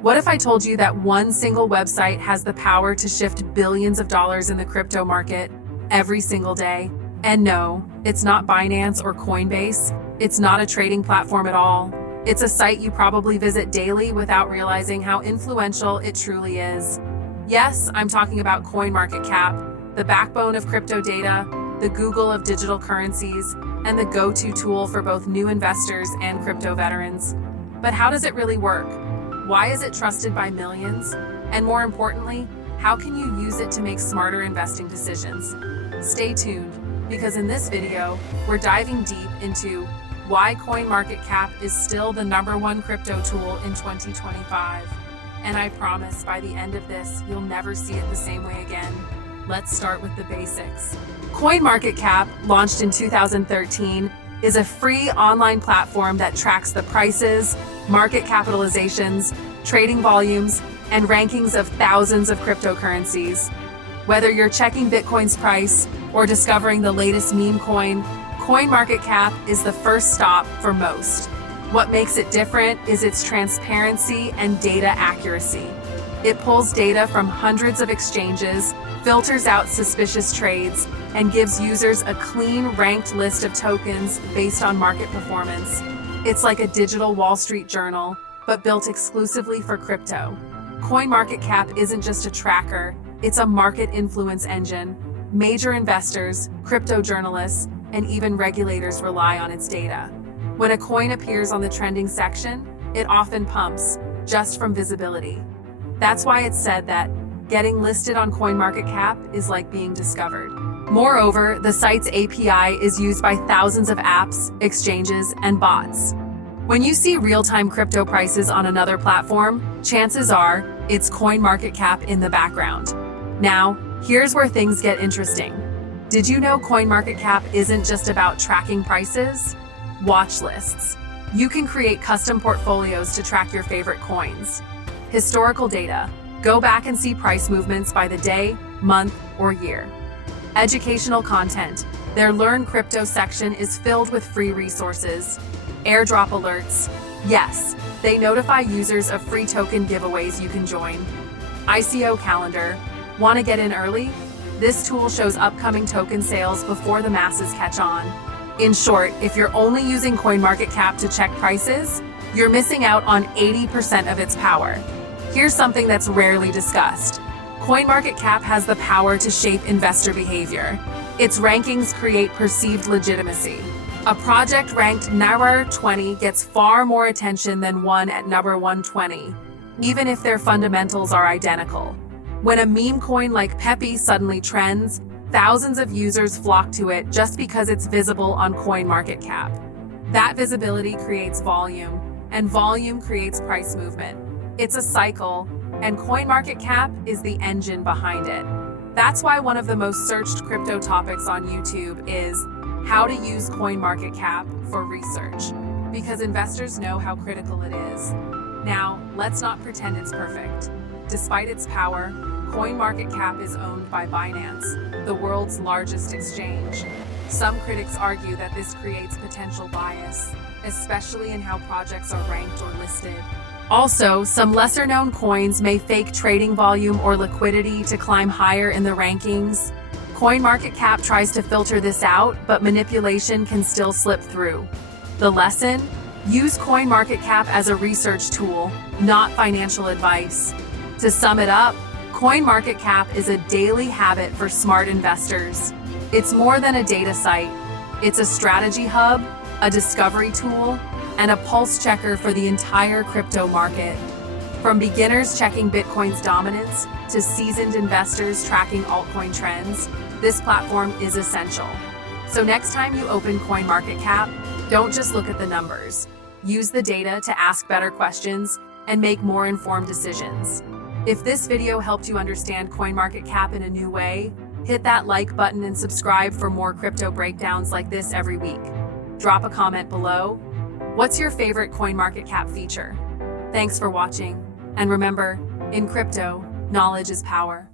What if I told you that one single website has the power to shift billions of dollars in the crypto market every single day? And no, it's not Binance or Coinbase. It's not a trading platform at all. It's a site you probably visit daily without realizing how influential it truly is. Yes, I'm talking about CoinMarketCap, the backbone of crypto data, the Google of digital currencies, and the go-to tool for both new investors and crypto veterans. But how does it really work? Why is it trusted by millions? And more importantly, how can you use it to make smarter investing decisions? Stay tuned, because in this video, we're diving deep into why CoinMarketCap is still the #1 crypto tool in 2025. And I promise by the end of this, you'll never see it the same way again. Let's start with the basics. CoinMarketCap, launched in 2013, is a free online platform that tracks the prices, market capitalizations, trading volumes, and rankings of thousands of cryptocurrencies. Whether you're checking Bitcoin's price or discovering the latest meme coin, CoinMarketCap is the first stop for most. What makes it different is its transparency and data accuracy. It pulls data from hundreds of exchanges, filters out suspicious trades, and gives users a clean, ranked list of tokens based on market performance. It's like a digital Wall Street journal, but built exclusively for crypto. CoinMarketCap isn't just a tracker, it's a market influence engine. Major investors, crypto journalists, and even regulators rely on its data. When a coin appears on the trending section, it often pumps, just from visibility. That's why it's said that getting listed on CoinMarketCap is like being discovered. Moreover, the site's API is used by thousands of apps, exchanges, and bots. When you see real-time crypto prices on another platform, chances are it's CoinMarketCap in the background. Now, here's where things get interesting. Did you know CoinMarketCap isn't just about tracking prices? Watch lists. You can create custom portfolios to track your favorite coins. Historical data. Go back and see price movements by the day, month, or year. Educational content. Their Learn Crypto section is filled with free resources. Airdrop alerts. Yes, they notify users of free token giveaways you can join. ICO calendar. Want to get in early? This tool shows upcoming token sales before the masses catch on. In short, if you're only using CoinMarketCap to check prices, you're missing out on 80% of its power. Here's something that's rarely discussed. CoinMarketCap has the power to shape investor behavior. Its rankings create perceived legitimacy. A project ranked number 20 gets far more attention than one at number 120, even if their fundamentals are identical. When a meme coin like Pepe suddenly trends, thousands of users flock to it just because it's visible on CoinMarketCap. That visibility creates volume, and volume creates price movement. It's a cycle, and CoinMarketCap is the engine behind it. That's why one of the most searched crypto topics on YouTube is how to use CoinMarketCap for research, because investors know how critical it is. Now, let's not pretend it's perfect. Despite its power, CoinMarketCap is owned by Binance, the world's largest exchange. Some critics argue that this creates potential bias, especially in how projects are ranked or listed. Also, some lesser-known coins may fake trading volume or liquidity to climb higher in the rankings. CoinMarketCap tries to filter this out, but manipulation can still slip through. The lesson? Use CoinMarketCap as a research tool, not financial advice. To sum it up, CoinMarketCap is a daily habit for smart investors. It's more than a data site. It's a strategy hub, a discovery tool, and a pulse checker for the entire crypto market. From beginners checking Bitcoin's dominance to seasoned investors tracking altcoin trends, this platform is essential. So next time you open CoinMarketCap, don't just look at the numbers. Use the data to ask better questions and make more informed decisions. If this video helped you understand CoinMarketCap in a new way, hit that like button and subscribe for more crypto breakdowns like this every week. Drop a comment below. What's your favorite CoinMarketCap feature? Thanks for watching. And remember, in crypto, knowledge is power.